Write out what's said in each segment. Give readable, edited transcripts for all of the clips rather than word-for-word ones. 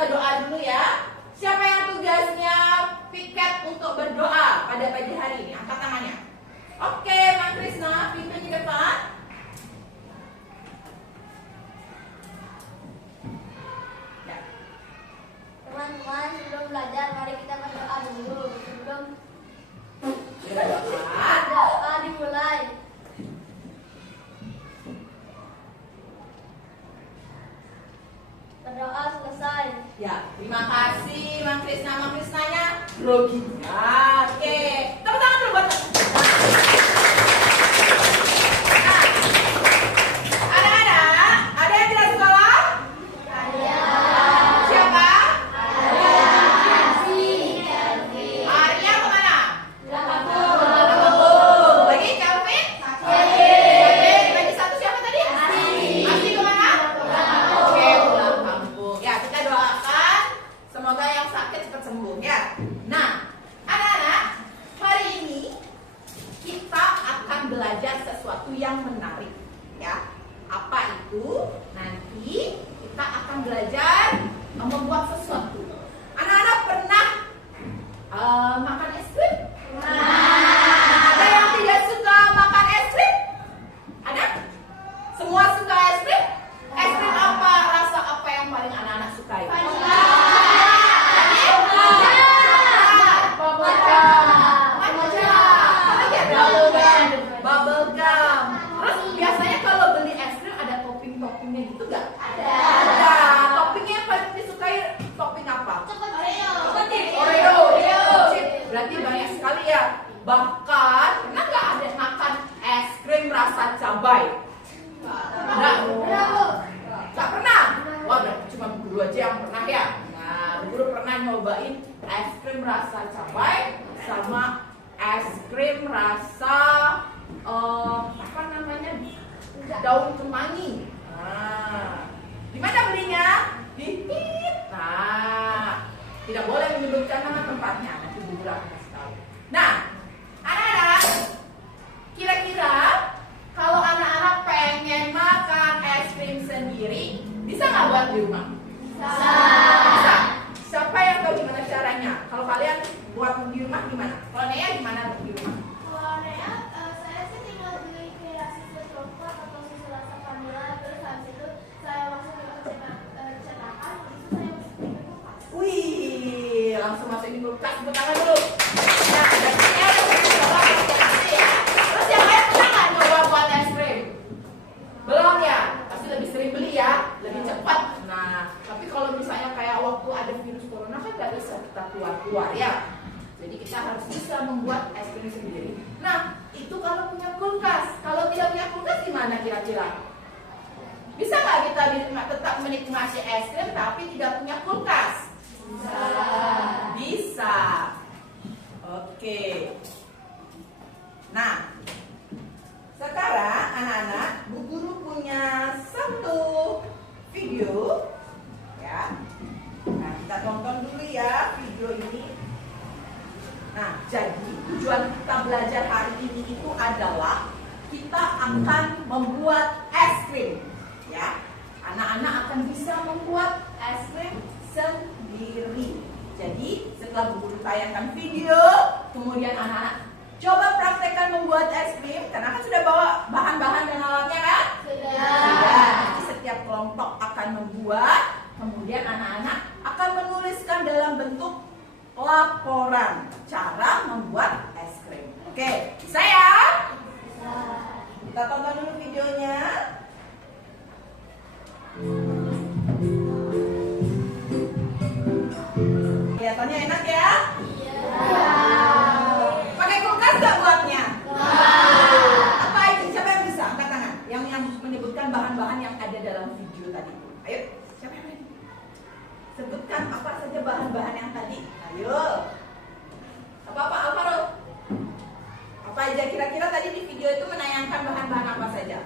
kita doa dulu ya. Siapa yang tugasnya piket untuk berdoa pada pagi hari ini? Angkat tangannya. Oke, Mak Krisna, pimpin di depan. Teman-teman, sebelum belajar mari kita berdoa dulu. Sebelum berdoa dimulai. Berdoa selesai. Ya, terima kasih Mak Krisna. Mak Krisnanya grogi. Oke, tepuk tangan dulu buat. Nah, anak-anak, ada yang tidak sekolah? Ada. Siapa? Kasih. Arya kemana? Kampung. Lagi Calvin? Sakit. Bagi satu siapa tadi? Asli kemana? Oke, pulang kampung. Ya, kita doakan semoga yang sakit cepat sembuh ya. Nah, anak-anak, hari ini kita akan belajar sesuatu yang menarik ya. Apa itu? Nanti kita akan belajar membuat sesuatu. Anak-anak pernah makan es krim? Ada yang tidak suka makan es krim? Ada? Semua suka es krim? Es krim apa? Rasa apa yang paling anak-anak sukai? Bubble gum. Terus biasanya kalau beli es krim ada topping-toppingnya gitu nggak? Ada. Toppingnya yang paling disukai topping apa? Oreo. Chip. Berarti banyak sekali ya. Bahkan pernah nggak ada makan es krim rasa cabai? Nggak pernah. Wah, berarti cuma Bu Guru aja yang pernah ya. Nah, Bu Guru pernah nyobain es krim rasa cabai sama es krim rasa apa namanya, daun kemangi. Nah, di mana belinya? Di Pit. Nah, tidak boleh menyebutkan nama tempatnya. Nanti Bu Guru akan kasih tahu. Nah, anak-anak, kira-kira kalau anak-anak pengen makan es krim sendiri, bisa nggak buat di rumah? Bisa. Siapa yang tahu gimana caranya? Kalau kalian buat di rumah gimana? Kalau Nea gimana di rumah? Saya sih tinggal beli kayak susu coklat atau susu rasa vanila, terus habis itu saya masukin ke cetakan, terus saya masukin ke kulkas. Wih, langsung masukin kulkas. Tepuk tangan dulu. Nah, biasanya ada sekolah pakai ya. Terus yang lain pernah nggak nyoba buat es krim? Belum ya? Pasti lebih sering beli ya, lebih cepat. Nah, tapi kalau misalnya kayak waktu ada virus corona kan nggak bisa kita keluar-keluar ya. Jadi kita harus bisa membuat es krim sendiri. Nah, itu kalau punya kulkas. Kalau tidak punya kulkas gimana kira-kira? Bisa nggak kita tetap menikmati es krim tapi tidak punya kulkas? Bisa. Oke. Nah, sekarang anak-anak, Bu Guru punya satu video ya. Nah, kita tonton dulu ya video ini. Nah, jadi tujuan kita belajar hari ini itu adalah kita akan membuat es krim ya. Anak-anak akan bisa membuat es krim sendiri. Jadi setelah Bu Guru tayangkan video, kemudian anak-anak coba praktekkan membuat es krim. Karena kan sudah bawa bahan-bahan dan alatnya kan? Sudah. Nanti setiap kelompok akan membuat, kemudian anak-anak akan menuliskan dalam bentuk laporan cara membuat es krim. Oke, saya kita tonton dulu videonya. Kelihatannya enak ya? Pakai kulkas nggak buatnya? Apa itu? Siapa yang bisa? Angkat tangan. Yang menyebutkan bahan-bahan yang ada dalam video tadi. Ayo, siapa yang ready? Sebutkan apa saja bahan-bahan yang tadi. Ayo. Apa-apa, Alvaro? Apa aja kira-kira tadi di video itu menayangkan bahan-bahan apa saja?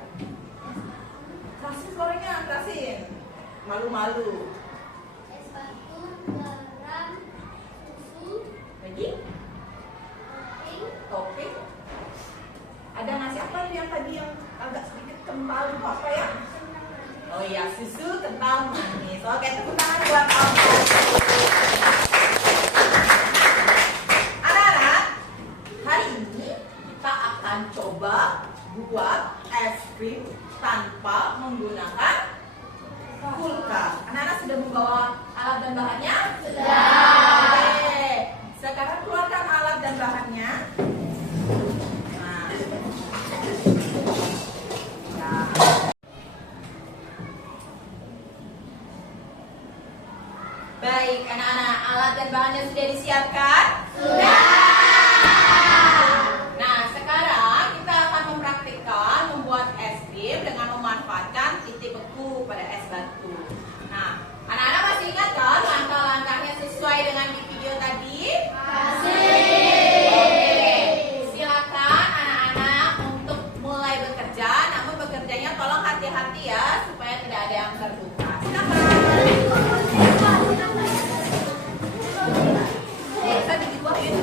Kasih suaranya, kasih. Malu-malu. Es batu, garam, susu, Lagi? Topping. Ada nasi apa yang tadi yang agak sedikit kental itu apa ya? Oh iya, susu kental manis. Oke, tepuk tangan buat Om. Anak-anak, hari ini kita akan coba buat es krim tanpa menggunakan kulkas. Anak-anak sudah membawa alat dan bahannya? Sudah. Oke, sekarang keluarkan alat dan bahannya. Nah. Ya. Baik, anak-anak, alat dan bahannya sudah disiapkan? Sudah. Nah, sekarang kita akan mempraktikkan membuat es krim dengan memanfaatkan titik beku pada es batu. Nah, anak-anak masih ingat kan langkah-langkahnya sesuai dengan di video tadi? Masih. Oke, silakan anak-anak untuk mulai bekerja. Namun bekerjanya tolong hati-hati ya, supaya tidak ada yang terluka. Silakan. Bisa dibuahin.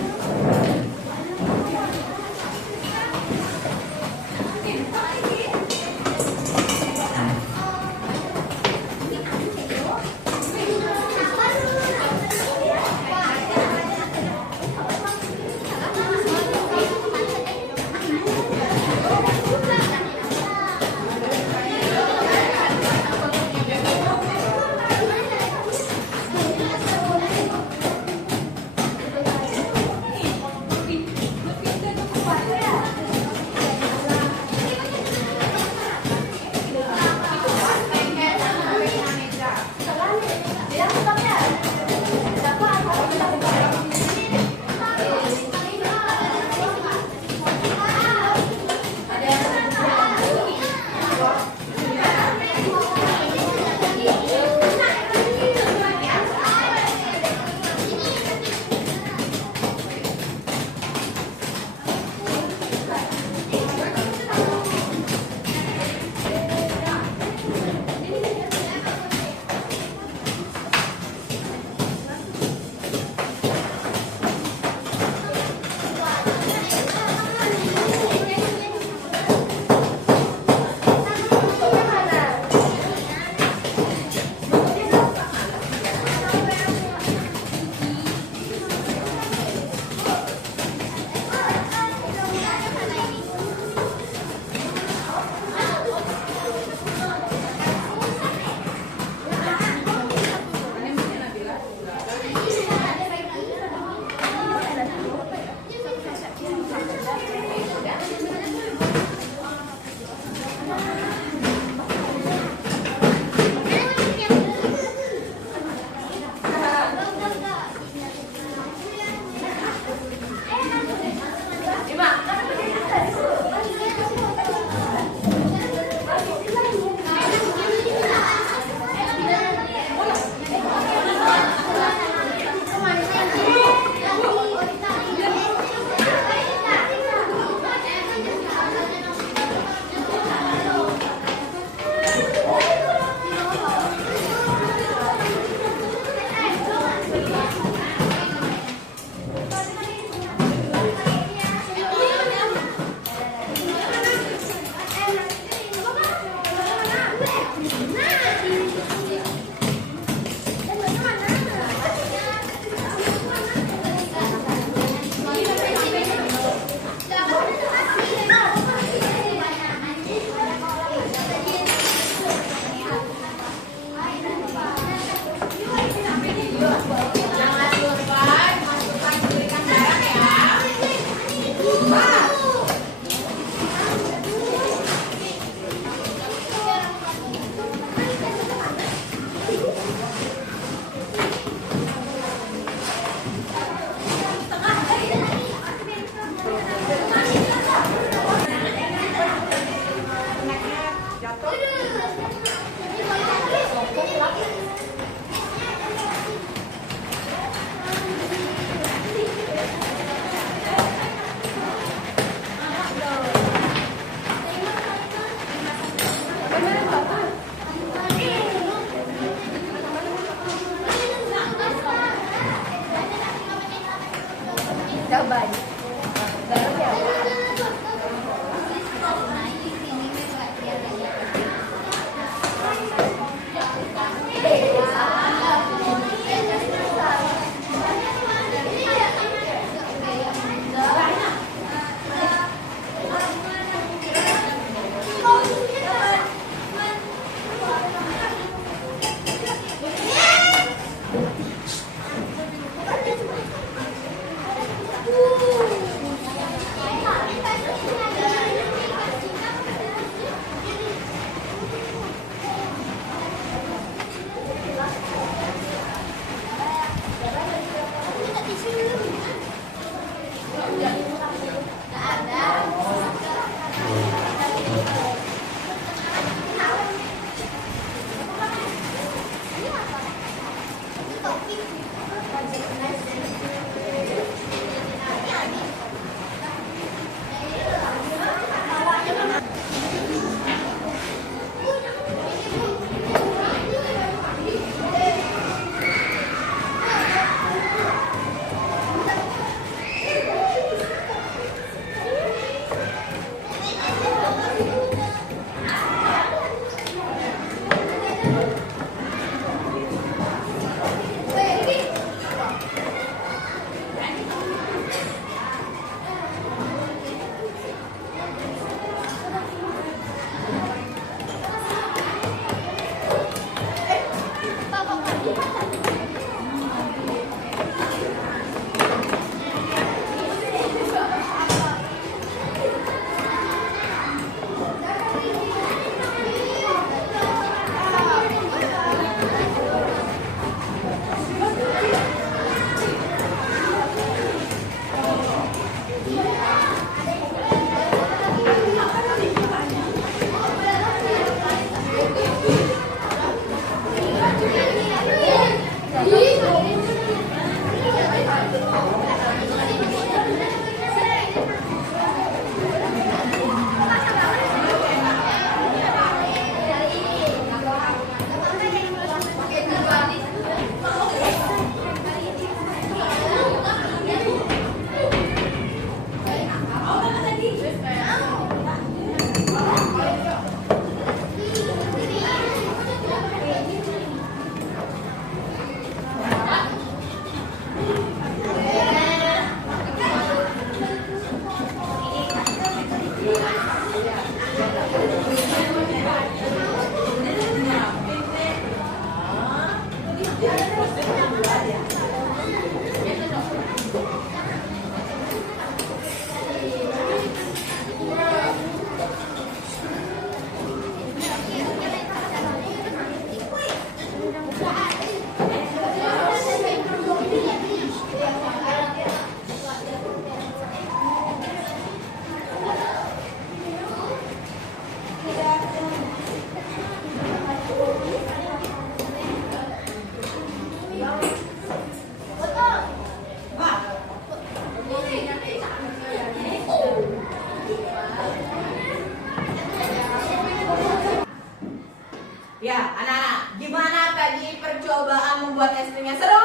Ya, anak-anak, gimana tadi percobaan membuat es krimnya? Seru?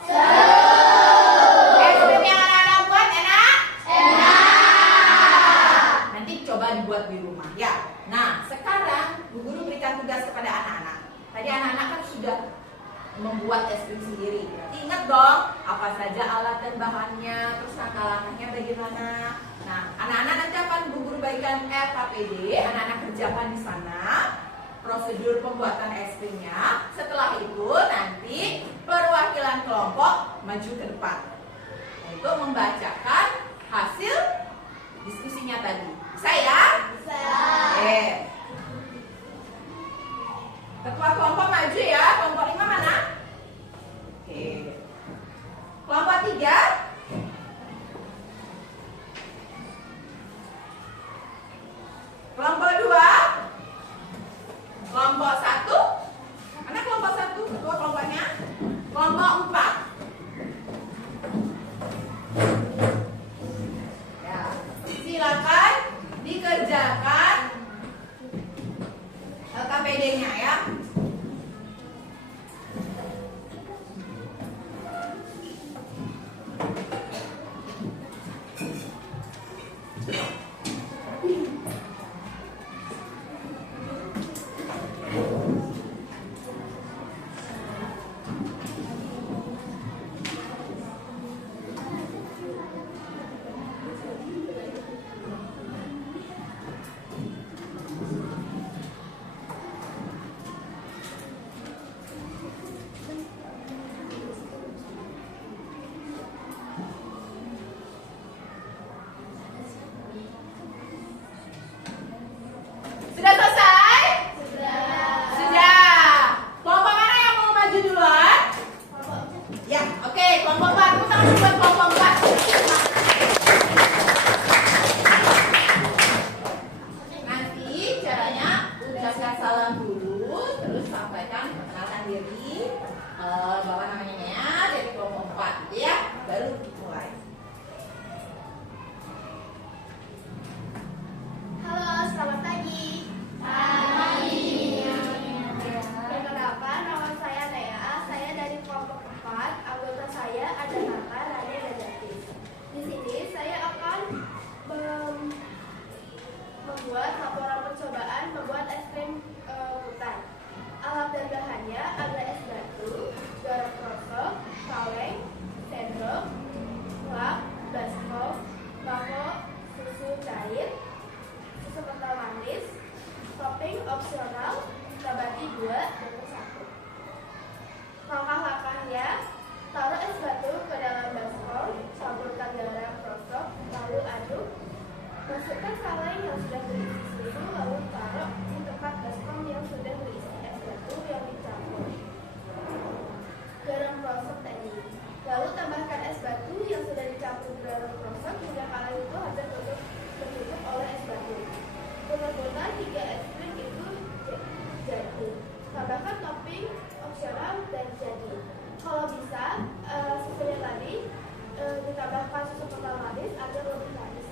Seru. Es krim yang anak-anak buat enak? Enak. Nanti coba dibuat di rumah ya. Nah, sekarang Bu Guru berikan tugas kepada anak-anak. Tadi anak-anak kan sudah membuat es krim sendiri. Berarti ingat dong apa saja alat dan bahannya, terus langkah-langkahnya bagaimana. Nah, anak-anak nanti akan Bu Guru berikan RKPD, anak-anak kerjakan di sana prosedur pembuatan es krimnya. Setelah itu nanti perwakilan kelompok maju ke depan untuk membacakan hasil diskusinya tadi. Bisa ya? Bisa. Oke. Ketua kelompok maju ya. Kelompok 5 mana? Oke. Kelompok 3. Kelompok 2. Kelompok 1. Mana kelompok 1? Ketua kelompoknya. Kelompok 4. Ya, silakan dikerjakan LKPD-nya ya. Sudah selesai? Sudah. Kelompok mana yang mau maju duluan? Ya, oke. Kelompok 4. Tepuk tangan buat kelompok 4. Nanti caranya ucapkan salam dulu, terus sampaikan perkenalkan diri, bawa namanya dari kelompok 4 gitu ya. Baru mulai. Halo, selamat pagi. Perkenalkan, nama saya Nea. Saya dari kelompok 4. Anggota saya ada Nata, Rani, dan Jatis. Di sini saya akan membuat laporan percobaan membuat es krim hutan. Alat dan bahannya ada es batu, garam krosok, kaleng, sendok, lap, baskom, bako, susu cair, susu kental manis, topping opsional, nabati 2 dan 1. Langkah-langkahnya, taruh es batu ke dalam baskom, campurkan garam krosok, lalu aduk. Masukkan kaleng yang sudah berisi susu, lalu taruh di tempat baskom yang sudah berisi es batu yang dicampur garam krosok tadi. Lalu tambahkan es batu yang sudah dicampur garam krosok hingga kaleng itu hampir tertutup oleh es batu. Benar-benar 3 es krim itu jadi. Tambahkan topping opsional dan jadi. Kalau bisa, sesuai tadi ditambahkan susu kental manis agar lebih manis.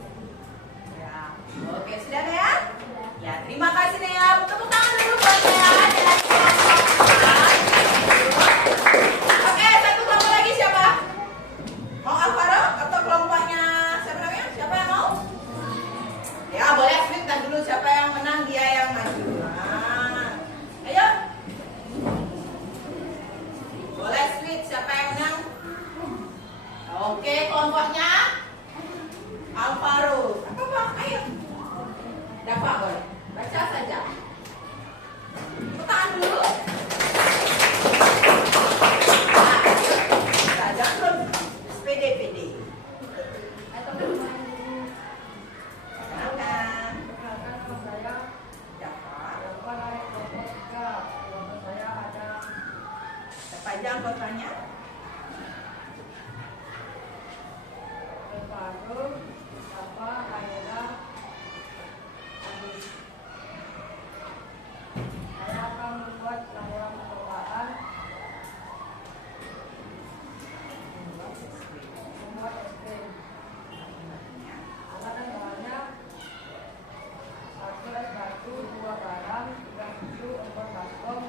Ya. Oke, sudah ya? Ya, terima kasih Nea. Tepuk tangan dulu buat Nea dari kelompok 4. Oke, satu kelompok lagi siapa? Mau Alvaro atau kelompoknya siapa namanya? Siapa yang mau? Ya, boleh cerita dulu siapa yang menang, dia yang maju. Nah, ayo. Boleh switch siapa yang menang? Oke, kelompoknya Alvaro. Apa Bang? Ayo. Dapat boleh. Baca saja. Tahan dulu. Nah, saja belum PD. Silakan. Dapat aja anggotanya. Saya akan membuat laporan percobaan membuat es krim. Alat dan bahannya 1 es batu, 2 garam, 3 susu, 4 baskom,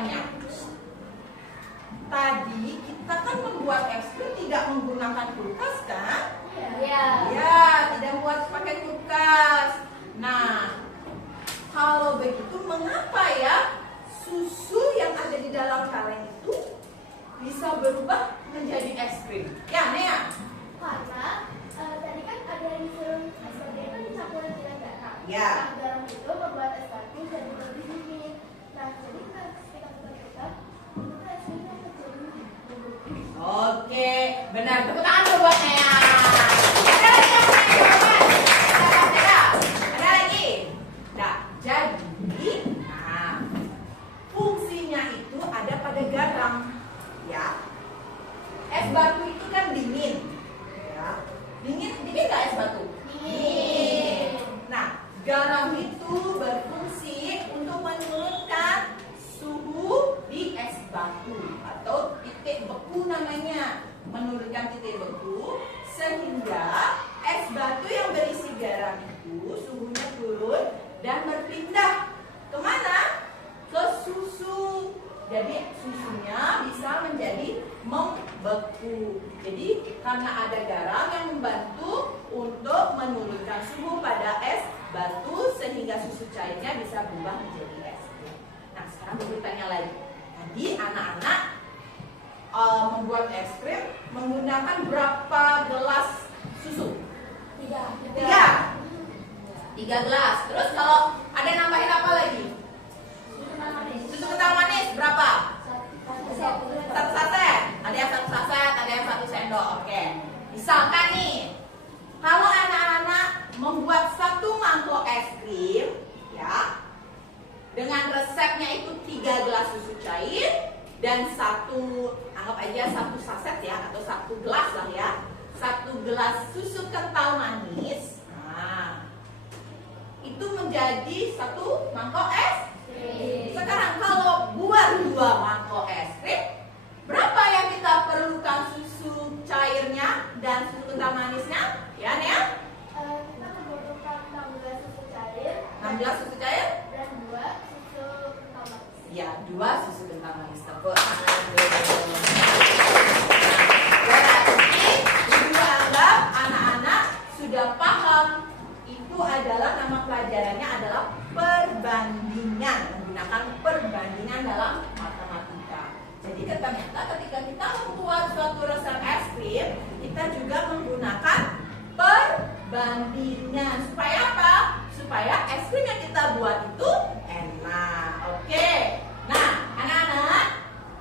bertanya, tadi kita kan membuat es krim tidak menggunakan kulkas kan? Iya. Ya, tidak buat pakai kulkas. Nah, kalau begitu mengapa ya susu yang ada di dalam kaleng itu bisa berubah menjadi es krim? Ya, Nea. Karena tadi kan ada yang disuruh es batu kan campuran dengan garam. Ya. Nah, garam itu membuat es batu jadi lebih dingin. Nah, jadi ketika kita putar, itu es krimnya menjadi lebih. Oke, benar. Tepuk tangan dulu buat Nea. Ada lagi yang punya jawaban? Ada lagi? Nah, jadi, fungsinya itu ada pada garam, ya. Es batu itu kan dingin, ya. Dingin nggak es batu? Dingin. Nah, garam itu berfungsi untuk menurunkan suhu di es batu atau titik beku namanya, menurunkan titik beku sehingga es batu yang berisi garam itu suhunya turun dan berpindah kemana? Ke susu. Jadi susunya bisa menjadi membeku. Jadi karena ada garam yang membantu untuk menurunkan suhu pada es batu sehingga susu cairnya bisa berubah menjadi es krim. Nah, sekarang bertanya lagi. Tadi anak-anak membuat es krim menggunakan berapa gelas susu? 3 gelas. Terus kalau ada nambahin apa lagi? Susu kental manis berapa? 1 saset. Ada yang 1 saset, ada yang 1 sendok. Oke. Misalkan nih, kalau anak-anak membuat 1 mangkok es krim, ya, dengan resepnya itu 3 gelas susu cair dan anggap aja 1 saset ya, atau 1 gelas lah ya, 1 gelas susu kental manis. Nah, itu menjadi 1 mangkok es krim. Sekarang kalau buat 2 mangkok es krim, berapa yang kita perlukan susu cairnya dan susu kental manisnya? Ya, Nea? Kita membutuhkan 16 susu cair. 16 susu cair? Dan 2 susu kental manis. Ya, 2 susu kental manis. Tepuk tangan dulu. Berarti ibu anggap anak-anak sudah paham. Itu adalah nama pelajarannya adalah perbandingan, menggunakan perbandingan dalam matematika. Jadi ternyata ketika kita membuat suatu resep es krim, kita juga menggunakan perbandingan. Supaya apa? Supaya es krim yang kita buat itu enak. Oke. Nah, anak-anak,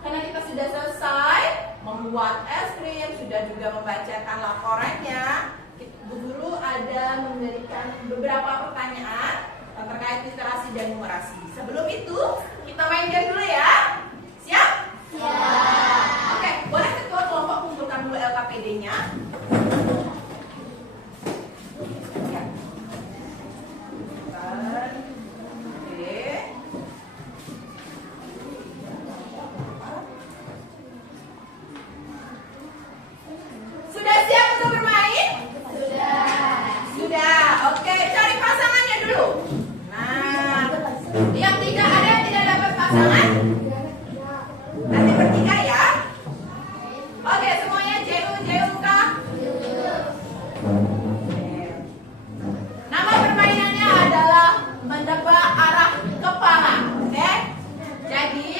karena kita sudah selesai membuat es krim, sudah juga membacakan laporannya, Bu Guru ada memberikan beberapa pertanyaan terkait literasi dan numerasi. Sebelum itu, kita main game dulu ya. Siap? Siap. Oke, boleh ketua kelompok kumpulkan dulu LKPD-nya. Ya. Oke. Sudah siap untuk bermain? Sudah. Oke, cari pasangannya dulu. Nah, yang tidak dapat pasangan, nanti bertiga ya. Oke, semuanya JUK. Nama permainannya adalah menebak arah kepala. Oke? Jadi,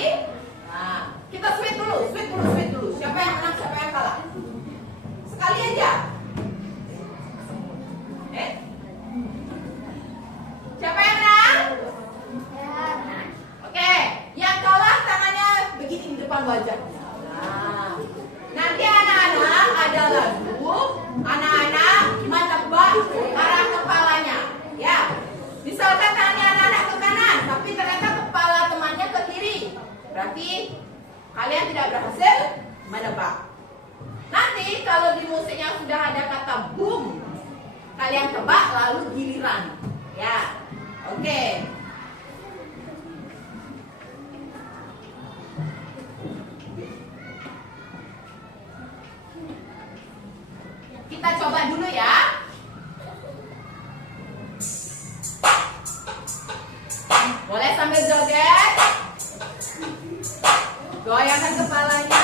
kita sweet dulu. Siapa yang menang, siapa yang kalah? Sekali aja. Siapa yang menang? Oke, yang kalah tangannya begini di depan wajahnya. Nah, nanti anak-anak ada lagu, anak-anak menebak arah kepalanya. Ya, misalkan tangannya anak-anak ke kanan, tapi ternyata kepala temannya ke kiri. Berarti kalian tidak berhasil menebak. Nanti kalau di musiknya sudah ada kata boom, kalian tebak lalu giliran. Ya, oke. Kita coba dulu ya. Boleh sambil joget. Goyangkan kepalanya.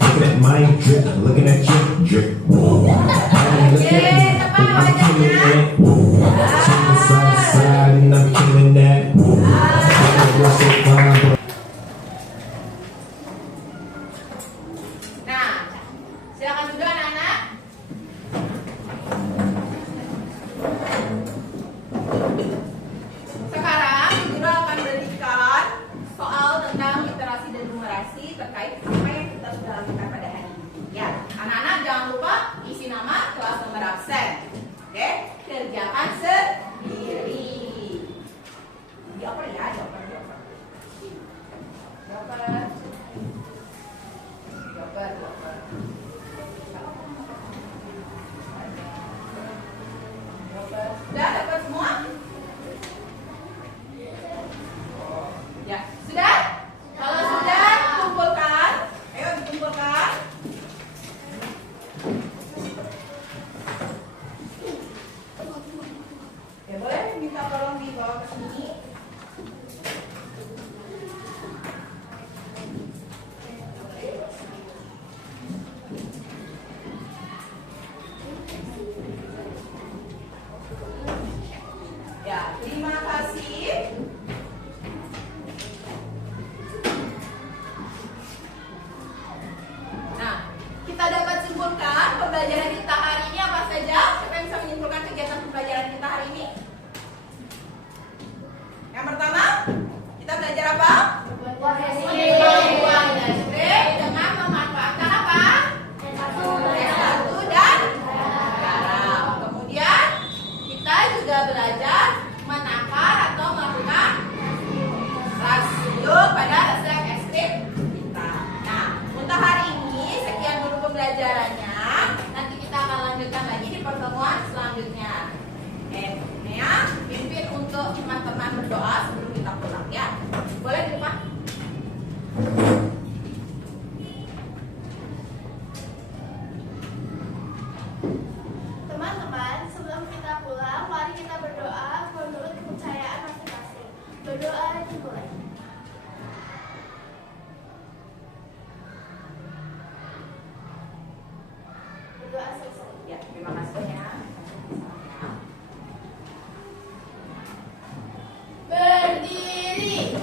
Looking at my drip, looking at your drip. I'm looking at I'm killing it. From side to side, and I'm killing that. You're so fine, Nah, silakan duduk anak-anak. Sekarang guru akan berikan soal tentang literasi dan numerasi terkait apa yang kita sudah lakukan pada hari ini. Ya, anak-anak jangan lupa isi nama, kelas nomor absen. Oke, kerjakan sendiri. Dioper ya, dioper. Sudah dapat semua? Ya, sudah? Kalau sudah, kumpulkan. Ayo dikumpulkan. Ya, boleh minta tolong dibawa ke sini. Ya, terima kasih. Nah, kita dapat simpulkan pembelajaran kita hari ini apa saja? Siapa yang bisa menyimpulkan kegiatan pembelajaran kita hari ini? Yang pertama, kita belajar apa? Membuat es krim dengan memanfaatkan apa? Es batu dan garam. Kemudian kita juga belajar menakar atau melakukan rasio pada resep es krim kita. Nah, untuk hari ini sekian dulu pembelajarannya. Nanti kita akan lanjutkan lagi di pertemuan selanjutnya. Nea, pimpin untuk teman-teman berdoa sebelum kita pulang ya. Boleh di depan? Teman-teman, sebelum kita pulang, mari kita berdoa menurut kepercayaan masing-masing. Berdoa dimulai. Berdoa selesai. Ya, terima kasih ya. Berdiri.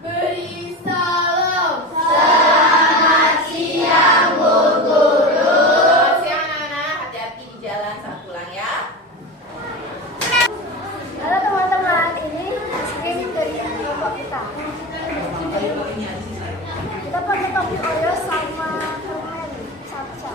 Beri salam. Selamat siang, Bu Guru. Selamat siang anak-anak, hati-hati di jalan saat pulang ya. Halo teman-teman, ini screen dari kelompok kita. Kita pakai topi Oreo sama permen Caca.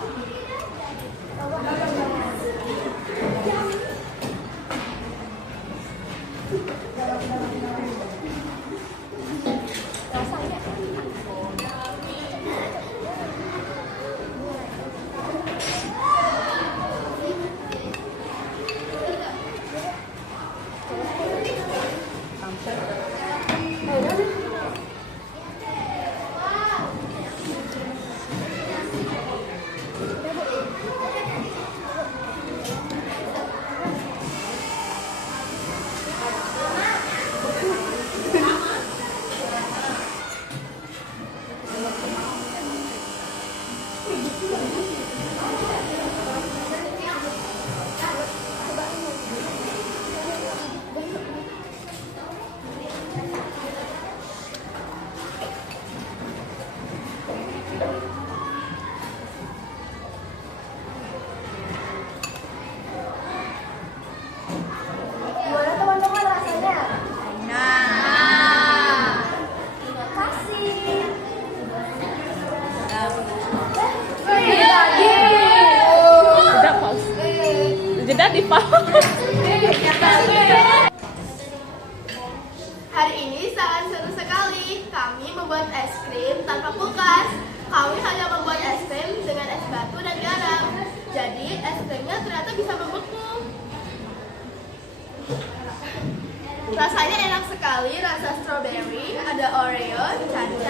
Gimana teman-teman rasanya? Terima kasih. Jeda di Hari ini sangat seru sekali. Kami membuat es krim tanpa kulkas. Kami hanya membuat es krim dengan es batu dan garam. Jadi es krimnya ternyata bisa membeku. Rasanya enak sekali, rasa strawberry, ada Oreo, Caca,